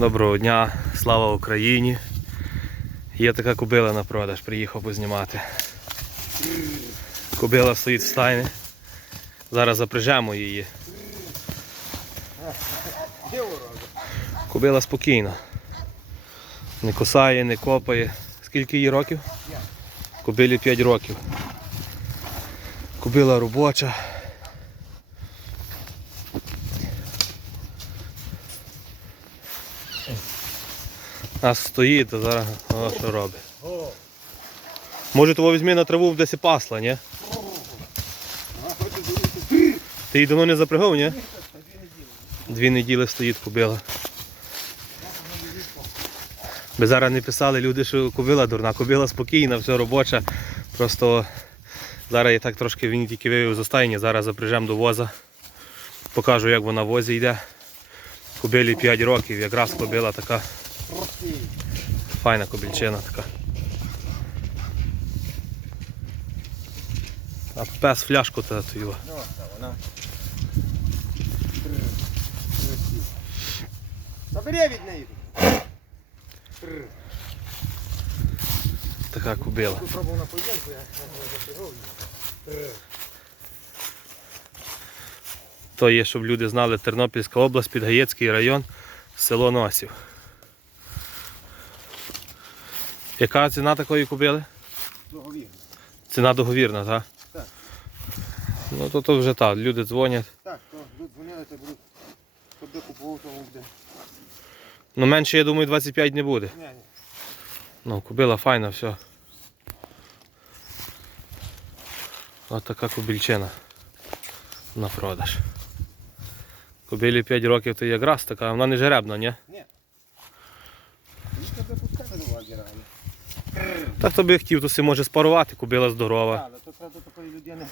Доброго дня, слава Україні. Є така кобила на продаж, приїхав познімати. Кобила стоїть в стайні. Зараз запряжемо її. Кобила спокійна. Не косає, не копає. Скільки їй років? Кобилі 5 років. Кобила робоча. А стоїть, а зараз о, що робить. Може того візьми на траву десь і пасла, ні? Ти її давно не запрягав, ні? Дві неділі стоїть кобила. Би зараз не писали люди, що кобила дурна, кобила спокійна, все робоча. Просто зараз я так трошки він тільки вивів з остайні, зараз запряжемо до воза. Покажу, як вона в возі йде. Кобилі 5 років, якраз кобила така файна кобільчина така. А пес фляжку та то його. Ну. Забери від неї. Така її. То є, щоб люди знали, Тернопільська область, Підгаєцький район, село Носів. Яка ціна такої кобили? Договір. Ціна договірна, так? Так. Ну то, то вже так, люди дзвонять. Так, то дзвонили, то будуть. Буде купував, тому буде. Ну менше, я думаю, 25 не буде. Ні, ні. Ну, кобила файна, все. Ось така кобільчина на продаж. Кобилі 5 років то якраз така, вона не жеребна, ні? Ні. Ну, то би пускати до лагера. Так то би хотів, то си може спарувати, кобила здорова. Так, але то треба такої людини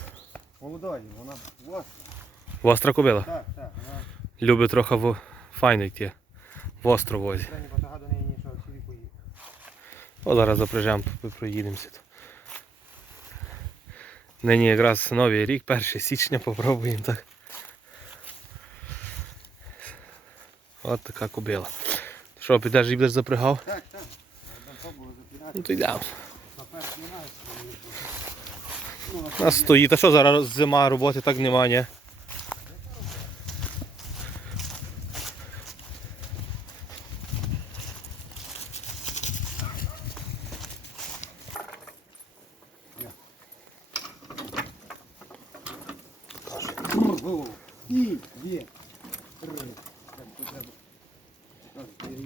молодої, вона власна. Востра кобила. Так, так, вона Любить трохи в... файно йти. В до неї нічого, цілі поїде. О, зараз запряжемо, проїдемося. Нині якраз новий рік, 1 січня попробуємо так. От така кобила. Що, підеш і будеш запрягав? Так, так. Ну то йдемо. У нас стоїть. А що зараз зима, роботи так немає, ні?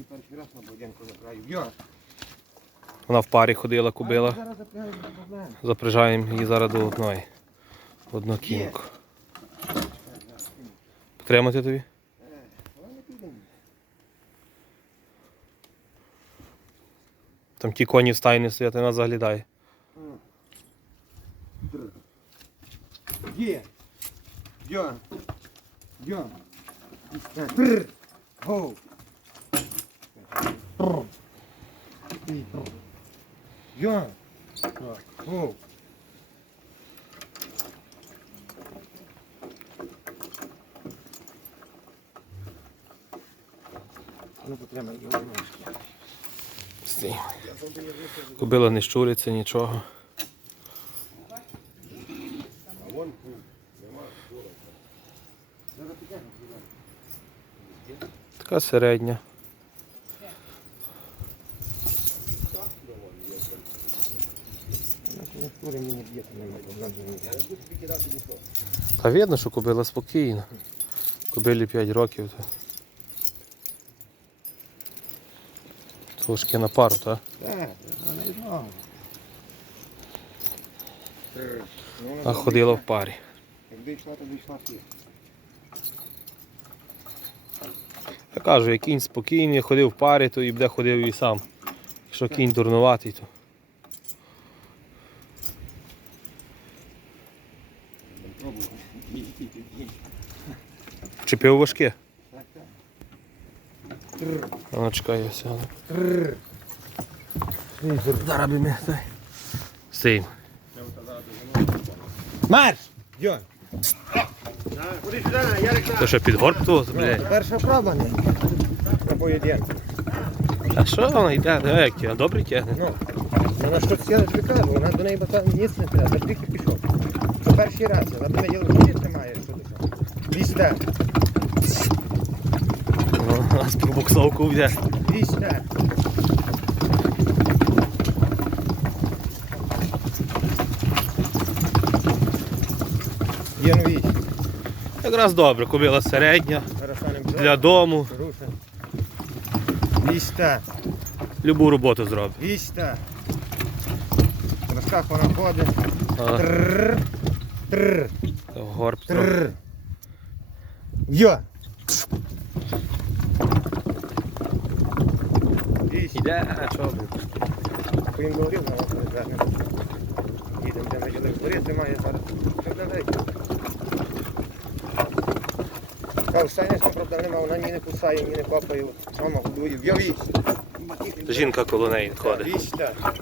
Перший раз на будинку забраю. Вона в парі ходила, на. Запряжаємо її зараз до одної. Одну кінку. Підтримати тобі? Піде. Там ті коні в стайні стоять, вона заглядає. Є. Я. Я. Трр. Гоу. Трр. Я. Гоу. Ну, потримай його ножки. Стій. Кобила не щуриться, нічого. Така середня. Ну, скоро мені не б'є, то немає. Та видно, що кобила спокійна. Кобилі 5 років. То... Трошки на пару, так? Так, вона і знову. А ходила в парі. Якби йшла, то йшла всі. Я кажу, як кінь спокійний, ходив в парі, то і буде ходив і сам. Якщо кінь дурнуватий, то. Чепив важке. А ну чекай, я сяду. Зараз би ми. Стоїмо. Марш! Йон! Це що під горб тут, блядь? Перша проба не. На поєдинку. А що вона йде? Диви, як тягне, добре тягне. Ну, вона щось я тобі вона до неї бата ніс не треба, завжди пішов. Це перший раз, вона до неї руки тримає, що ти. Вісте, Ну, а з пробуксовку йде. вісте. Є нові. Якраз добре, купила середня для дому. Вісте, Любу роботу зробить. вісте. В носках вона ходить. Трррр, трррр. горб. Трррр. Йо. А чого? блін? Поїм говорив, вас не звернемо. Їдемо, де ми їли в дворі, тримає зараз. Що давай? Та Саня ж правда нема, вона ні не кусає, ні не папає. Сама годує. Йо, вісь. Жінка коло неї ходить. Вісь, так.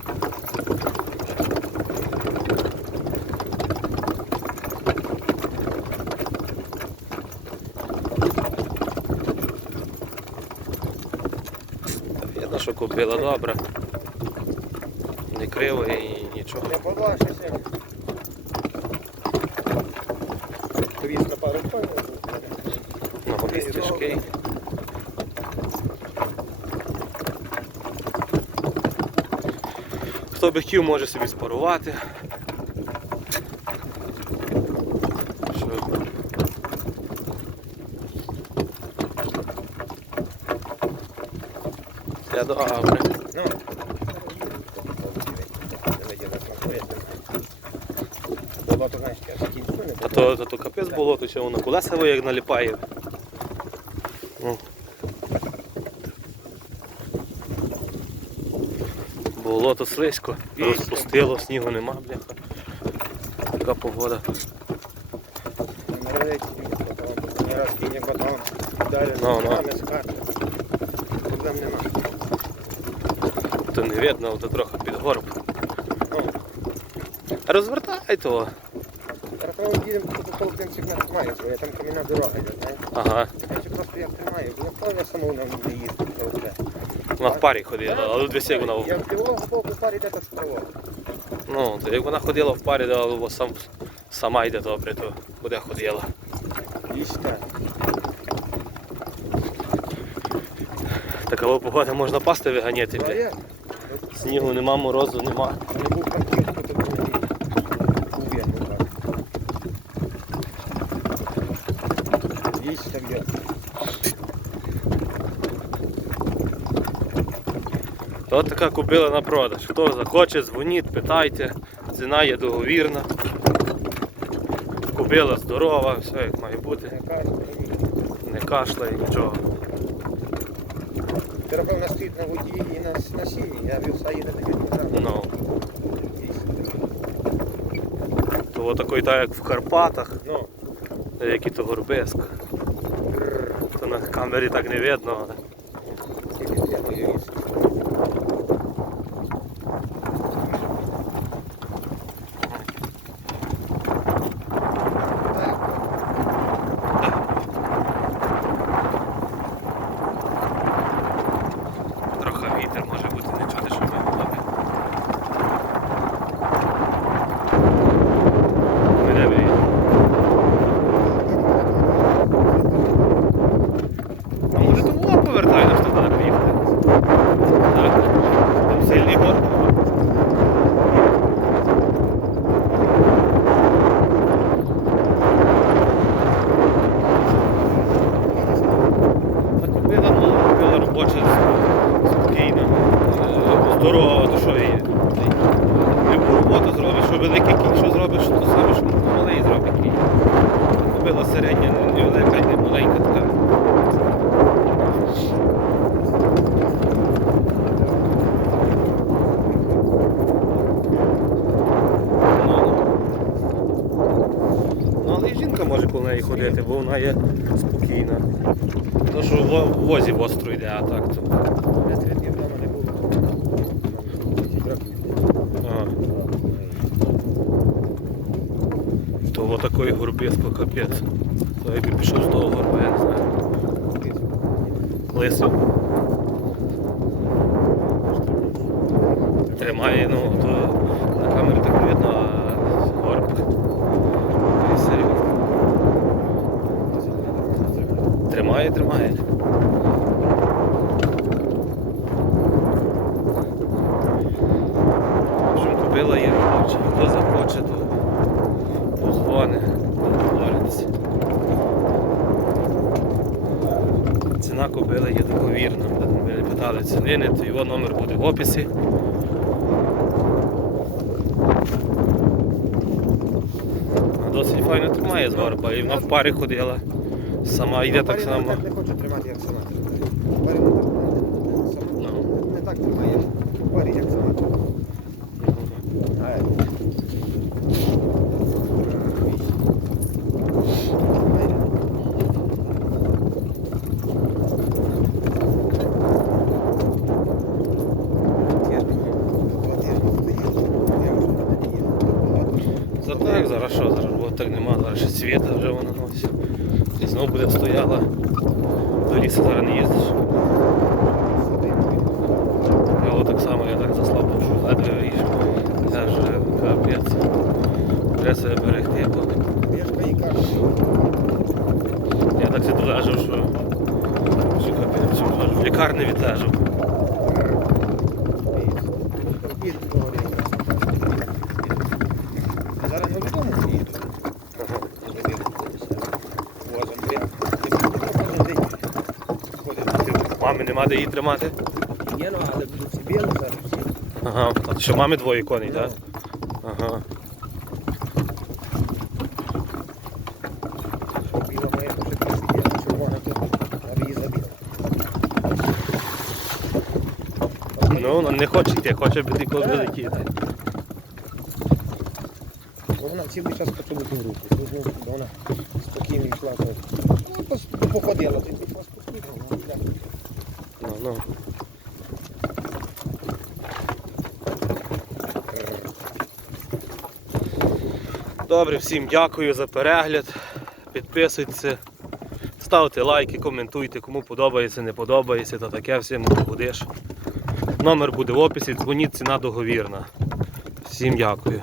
Купила добре. Не криво і нічого. Не побачишся. Тобі на пару панів. Ну, місць тяжкий. Хто би хотів, може собі спарувати. Все добре. Ну. Болото, А то, то, то капець було, то ще воно колеса як наліпає. Ну. Було слизько, Вічно. розпустило, снігу нема, бляха. Така погода. Ну, ну. Проблем нема. То не видно, то трохи під горб. Розвертай того. Зараз їдемо, тут принцип не тримає, своє, там кам'яна дорога йде, знаєш. Ага. Я просто як тримаю, бо то я самому на не їздив, то оце. Вона в парі ходила, але дивись, як вона. Я в півого боку парі йде, то справа. Ну, то як вона ходила в парі, але сам, сама йде добре, то буде ходила. Їсте. Така погода можна пасти виганяти. А бля. як? Снігу нема, морозу нема. Є. То така купила на продаж. Хто захоче, дзвоніть, питайте. Ціна є договірна. Купила здорова, все як має бути. Не кашляє, нічого. Нас стоїть на воді і на, на сіні. Я вівса їде на. Ну, то отакий так як в Карпатах, Ну, які то горбеск. То на камері так не видно. але тільки я мою їсть. Трохи вітер може бути, не чути, що ми голови. Мене виїде. А може тому повертай нас туди не поїхати? Так? Там сильний гор. Так купила, ну, купила робоча спокійна, е, здорова, то що її. Любу роботу зробиш, що великий кінь, що зробиш, то саме, що малий зробить кінь. Купила середня, не велика, і не маленька така. Ну, ну. Ну, але і жінка може коло неї ходити, бо вона є спокійна. То, що в возі востро йде, а так то. Ага. То отакої горбисько капець. То якби пішов з того горба, я не знаю. Лисий. Тримає, ну, то на камері так видно, а горб. серйозно. Тримає, тримає. Общем, купила є робоча. Хто захоче, то позвони, договориться. Ціна кобили є договірна. Ви не питали ціни, то його номер буде в описі. Досить файно тримає з горба, і вона в парі ходила. Сама йде так само. Так не хоче тримати, як сама тримає. Парі не так- сама Ну. не так тримає, як парі, як сама тримає. А, е. Зато як зараз що, зараз бо так нема, зараз ще світа вже вона носить. І знову буде стояла. До лісу зараз не їздиш. Я так само, я так заслабив, що ледве виїжджу. Я ж капець. Треба себе берегти, бо я так себе лежав, що, що капець, що в лікарні відлежав. Зараз ми додому поїду. Ти мами її тримати? Є, ну, але будуть всі білі зараз. Ага, а що мами двоє коней, так? Ага. Біла моя, то вже красиві, а червона тут, аби її забіла. Ну, не хоче йти, хоче би тільки летіти. Вона цілий час поцілує в руку. Вона спокійно йшла. Ну, походила, ти пішла спокійно. вона йде. Ну. Добре, всім дякую за перегляд. Підписуйтеся, ставте лайки, коментуйте, кому подобається, не подобається, то таке всім будеш. Номер буде в описі, дзвоніть, ціна договірна. Всім дякую.